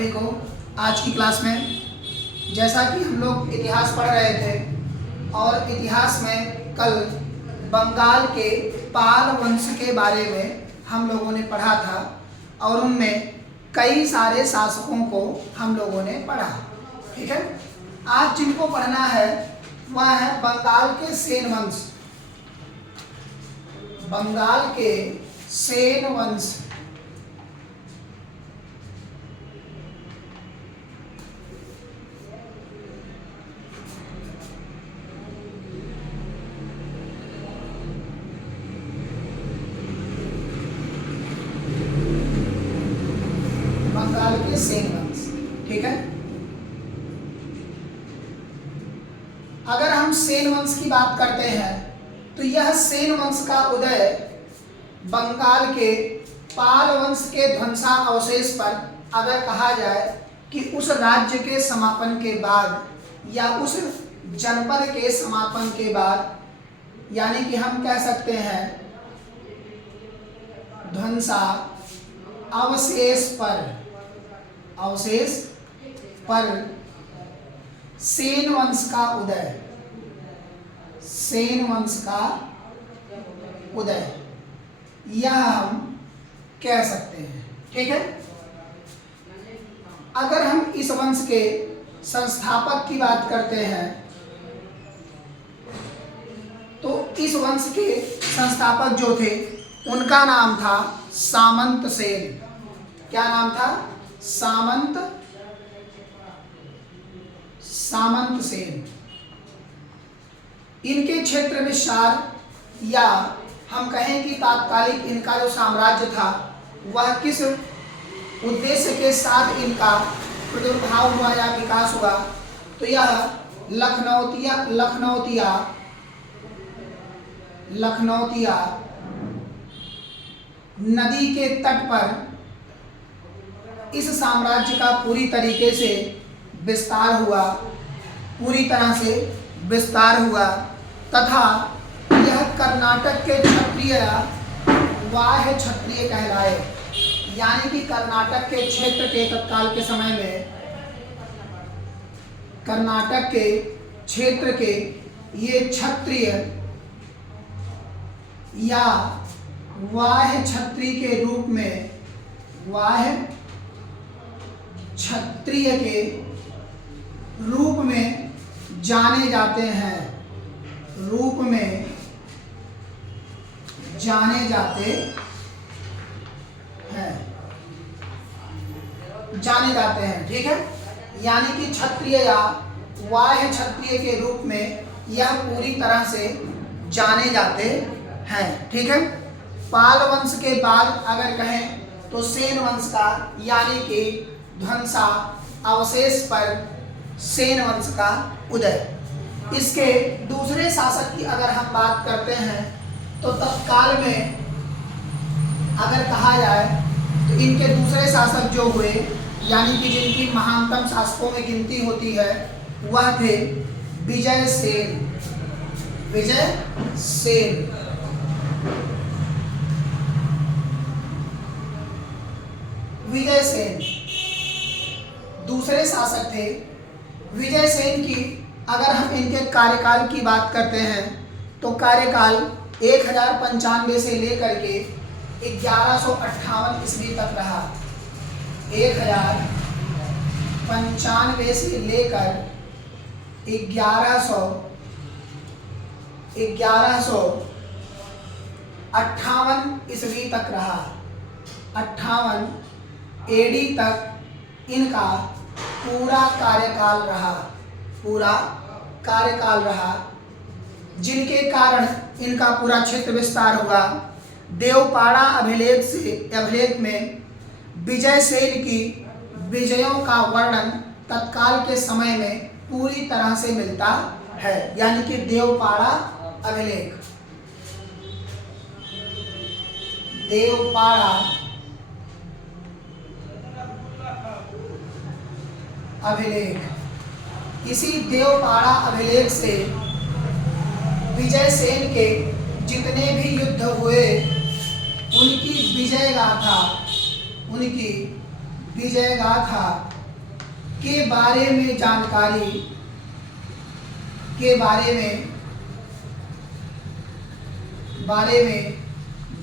सभी को आज की क्लास में। जैसा कि हम लोग इतिहास पढ़ रहे थे और इतिहास में कल बंगाल के पाल वंश के बारे में हम लोगों ने पढ़ा था और उनमें कई सारे शासकों को हम लोगों ने पढ़ा। ठीक है, आज जिनको पढ़ना है वह है बंगाल के सेन वंश। बंगाल के सेन वंश। बंगाल के सेन वंश। ठीक है, अगर हम सेन वंश की बात करते हैं तो यह सेन वंश का उदय बंगाल के पाल वंश के ध्वंसावशेष पर अगर कहा जाए कि उस राज्य के समापन के बाद या उस जनपद के समापन के बाद, यानी कि हम कह सकते हैं ध्वंसा अवशेष पर सेन वंश का उदय, सेन वंश का उदय, यह हम कह सकते हैं। ठीक है, अगर हम इस वंश के संस्थापक की बात करते हैं तो इस वंश के संस्थापक जो थे उनका नाम था सामंत सेन। क्या नाम था? सामंत सेन। इनके क्षेत्र विस्तार या हम कहें कि तात्कालिक इनका जो साम्राज्य था वह किस उद्देश्य के साथ इनका प्रादुर्भाव हुआ या विकास हुआ, तो यह लखनौतिया नदी के तट पर इस साम्राज्य का पूरी तरीके से विस्तार हुआ, पूरी तरह से विस्तार हुआ तथा यह कर्नाटक के वाह्य क्षत्रिय कहलाए। यानी कि कर्नाटक के क्षेत्र के तत्काल के समय में कर्नाटक के क्षेत्र के ये क्षत्रिय या वाह्य क्षत्रिय के रूप में, वाह्य क्षत्रिय के रूप में जाने जाते हैं, रूप में जाने जाते हैं। ठीक है, यानी कि क्षत्रिय या वाह्य क्षत्रिय के रूप में यह पूरी तरह से जाने जाते हैं। ठीक है, पाल वंश के बाद अगर कहें तो सेन वंश का, यानी कि ध्वंसा अवशेष पर सेन वंश का उदय। इसके दूसरे शासक की अगर हम बात करते हैं तो तत्काल में अगर कहा जाए तो इनके दूसरे शासक जो हुए, यानी कि जिनकी महानतम शासकों में गिनती होती है, वह थे विजय सेन दूसरे शासक थे। विजय सेन की अगर हम इनके कार्यकाल की बात करते हैं तो कार्यकाल 1095 से लेकर के 1158 ईस्वी तक रहा। 1095 से लेकर 1158 ईस्वी तक रहा। 58 एडी तक इनका पूरा कार्यकाल रहा, जिनके कारण इनका पूरा क्षेत्र विस्तार हुआ। देवपाड़ा अभिलेख में विजय सेन की विजयों का वर्णन तत्काल के समय में पूरी तरह से मिलता है, यानी कि देवपाड़ा अभिलेख। इसी देवपाड़ा अभिलेख से विजय सेन के जितने भी युद्ध हुए उनकी विजय गाथा के बारे में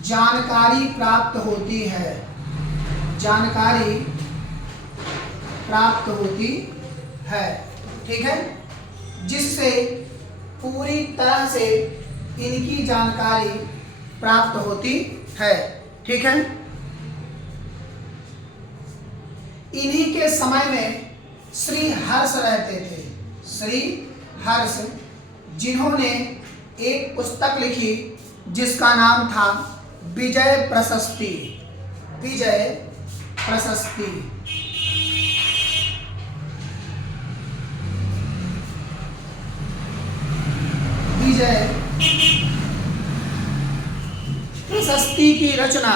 जानकारी प्राप्त होती है, ठीक है, जिससे पूरी तरह से इनकी जानकारी प्राप्त होती है, ठीक है। इन्हीं के समय में श्री हर्ष रहते थे, श्री हर्ष, जिन्होंने एक पुस्तक लिखी जिसका नाम था विजय प्रशस्ति, विजय प्रशस्ति। विजय प्रशस्ति की रचना,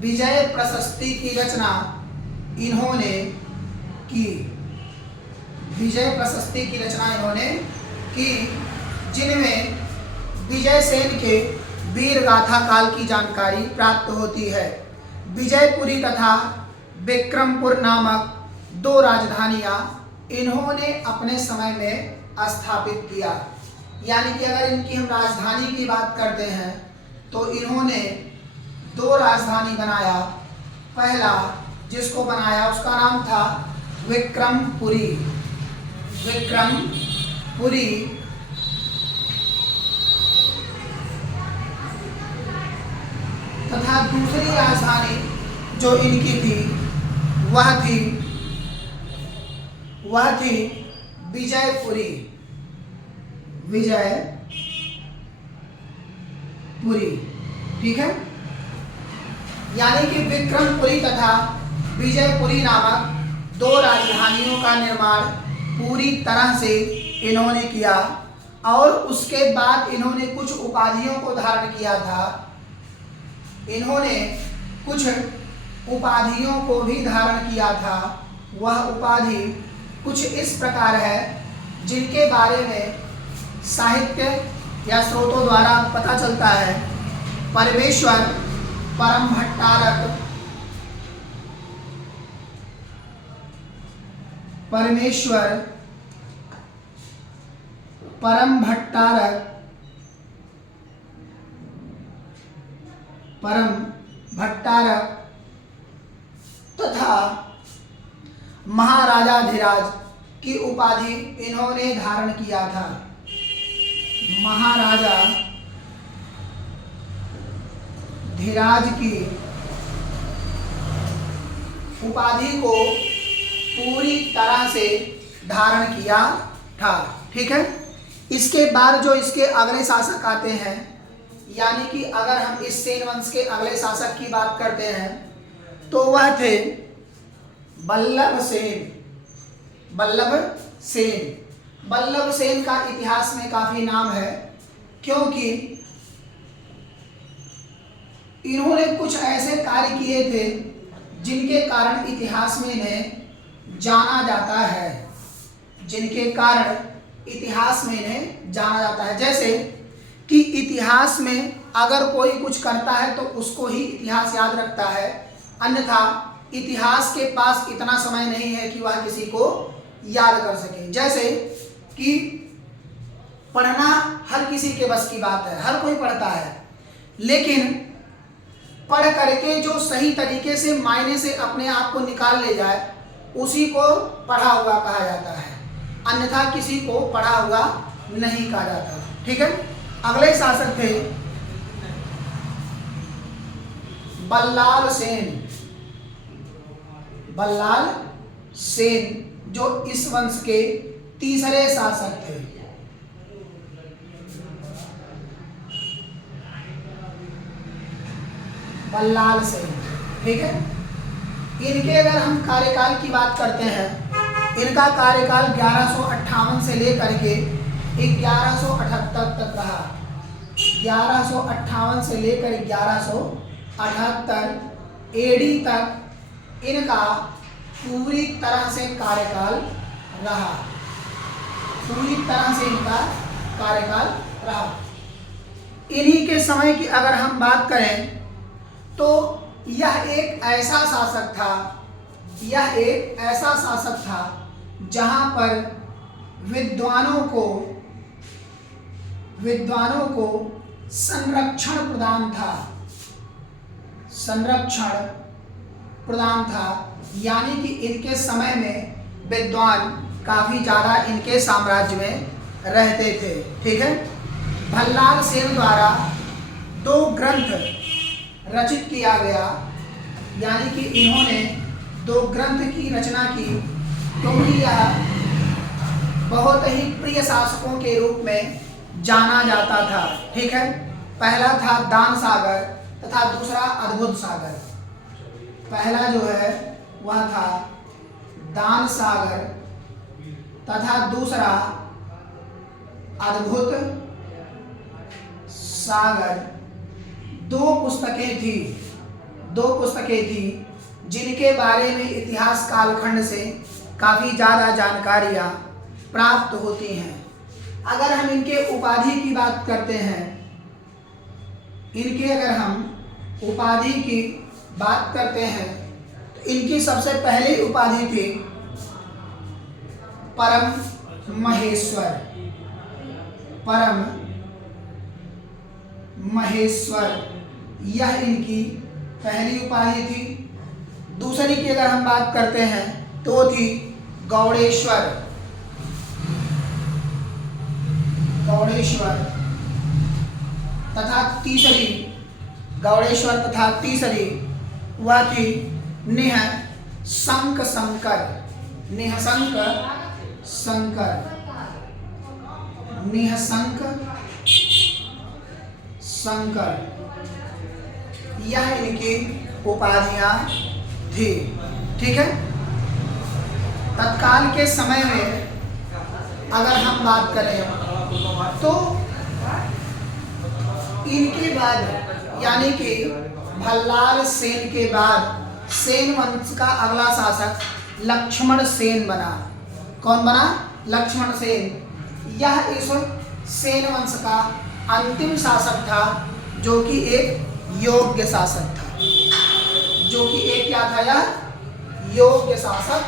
विजय प्रशस्ति की रचना इन्होंने की, विजय प्रशस्ति की रचना इन्होंने की, जिनमें विजय सेन के वीर गाथा काल की जानकारी प्राप्त होती है। विजयपुरी तथा विक्रमपुर नामक दो राजधानियां इन्होंने अपने समय में स्थापित किया। यानी कि अगर इनकी हम राजधानी की बात करते हैं तो इन्होंने दो राजधानी बनाया। पहला जिसको बनाया उसका नाम था विक्रमपुरी, विक्रमपुरी, तथा दूसरी राजधानी जो इनकी थी वह थी विजयपुरी, विजयपुरी, ठीक है। यानी कि विक्रमपुरी तथा विजयपुरी नामक दो राजधानियों का निर्माण पूरी तरह से इन्होंने किया और उसके बाद इन्होंने कुछ उपाधियों को धारण किया था। इन्होंने कुछ उपाधियों को भी धारण किया था। वह उपाधि कुछ इस प्रकार है जिनके बारे में साहित्य या स्रोतों द्वारा पता चलता है। परमेश्वर, परम भट्टारक, परमेश्वर, परम भट्टारक, परम भट्टारक तथा महाराजाधिराज की उपाधि इन्होंने धारण किया था। महाराजा धीराज की उपाधि को पूरी तरह से धारण किया था, ठीक है। इसके बाद जो इसके अगले शासक आते हैं, यानी कि अगर हम इस सेन वंश के अगले शासक की बात करते हैं तो वह थे बल्लभ सेन। बल्लभ सेन, बल्लभ सेन का इतिहास में काफी नाम है क्योंकि इन्होंने कुछ ऐसे कार्य किए थे जिनके कारण इतिहास में इन्हें जाना जाता है, जिनके कारण इतिहास में इन्हें जाना जाता है। जैसे कि इतिहास में अगर कोई कुछ करता है तो उसको ही इतिहास याद रखता है, अन्यथा इतिहास के पास इतना समय नहीं है कि वह किसी को याद कर सके। जैसे कि पढ़ना हर किसी के बस की बात है, हर कोई पढ़ता है, लेकिन पढ़ करके जो सही तरीके से मायने से अपने आप को निकाल ले जाए उसी को पढ़ा हुआ कहा जाता है, अन्यथा किसी को पढ़ा हुआ नहीं कहा जाता, ठीक है। अगले शासक थे बल्लाल सेन। बल्लाल सेन जो इस वंश के तीसरे शासक थे। बल्लाल सेन, ठीक है। इनके अगर हम कार्यकाल की बात करते हैं, इनका कार्यकाल 1158 से लेकर के 1178 तक रहा। 1158 से लेकर 1178 एडी तक इनका पूरी तरह से कार्यकाल रहा, पूरी तरह से इनका कार्यकाल रहा। इन्हीं के समय की अगर हम बात करें तो यह एक ऐसा शासक था यह एक ऐसा शासक था जहां पर विद्वानों को संरक्षण प्रदान था, यानी कि इनके समय में विद्वान काफी ज्यादा इनके साम्राज्य में रहते थे। ठीक है। भल्लाल सेन द्वारा 2 ग्रंथ रचित किया गया, यानी कि इन्होंने 2 ग्रंथ की रचना की, क्योंकि यह बहुत ही प्रिय शासकों के रूप में जाना जाता था। ठीक है। पहला था दान सागर तथा दूसरा अद्भुत सागर। पहला जो है वह था दान सागर तथा दूसरा अद्भुत सागर। 2 पुस्तकें थी जिनके बारे में इतिहास कालखंड से काफी ज्यादा जानकारियां प्राप्त होती हैं। अगर हम इनके उपाधि की बात करते हैं, तो इनकी सबसे पहली उपाधि थी परम महेश्वर। यह इनकी पहली उपाधि थी। दूसरी की अगर हम बात करते हैं तो वो थी गौड़ेश्वर तथा तीसरी वह थी निहशंक शंकर। यह इनकी उपाधियां थी। ठीक है। तत्काल के समय में अगर हम बात करें तो इनके बाद, यानी कि भल्लाल सेन के बाद सेन वंश का अगला शासक लक्ष्मण सेन बना। कौन बना? लक्ष्मण सेन। यह इस सेन वंश का अंतिम शासक था, जो कि एक योग्य शासक था। क्या था? यह योग्य शासक था।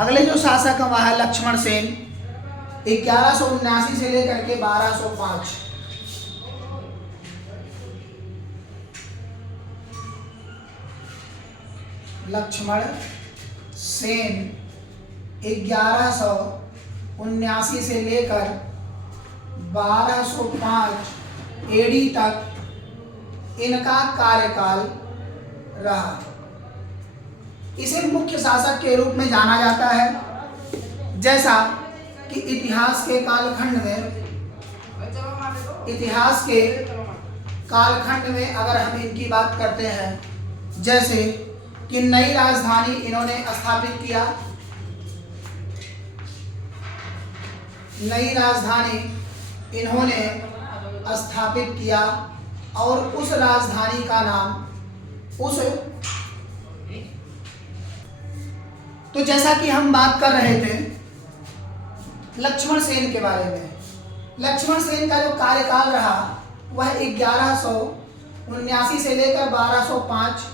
अगले जो शासक वह है लक्ष्मण सेन। 1179 से लेकर के 1205। लक्ष्मण सेन 1179 से लेकर 1205 एडी तक इनका कार्यकाल रहा। इसे मुख्य शासक के रूप में जाना जाता है। जैसा कि इतिहास के कालखंड में अगर हम इनकी बात करते हैं, जैसे कि नई राजधानी इन्होंने स्थापित किया। और उस राजधानी का नाम तो जैसा कि हम बात कर रहे थे लक्ष्मण सेन के बारे में। लक्ष्मण सेन का जो कार्यकाल रहा वह 1179 से लेकर 1205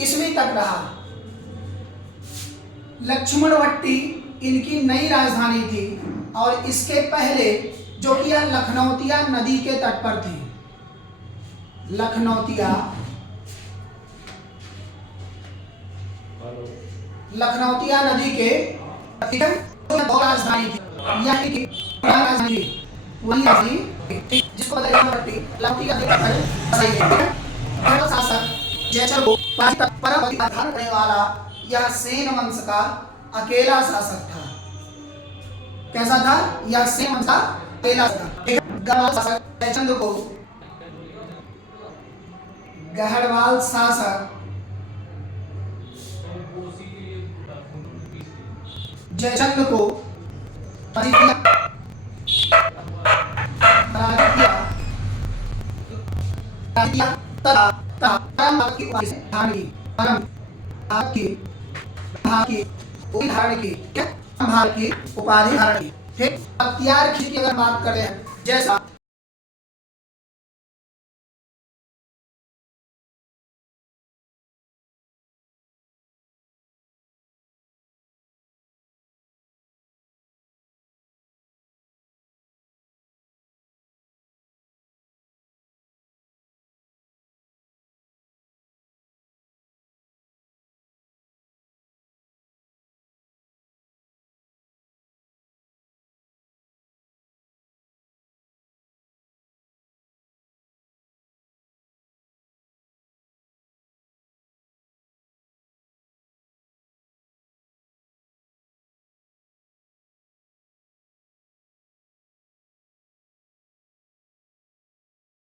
ईस्वी तक रहा। लक्ष्मणवट्टी इनकी नई राजधानी थी और इसके पहले जो कि यह लखनौतिया नदी के तट पर थी। लखनौतिया नदी के राजधानी थी, यानी कि राजधानी वही जिसको शासक जयचर को धारण करने वाला यह सेन वंश का अकेला शासक था। कैसा था? यह सेन वंश का अकेला शासक। जयचंद्र को गढ़वाल शासक जयचंद्र को पराजित किया तथा की उपाधि धारण की, धारण की, क्या भारत की उपाधि धारण की। ठीक, अख्तियार खिलजी की अगर बात करें, जैसा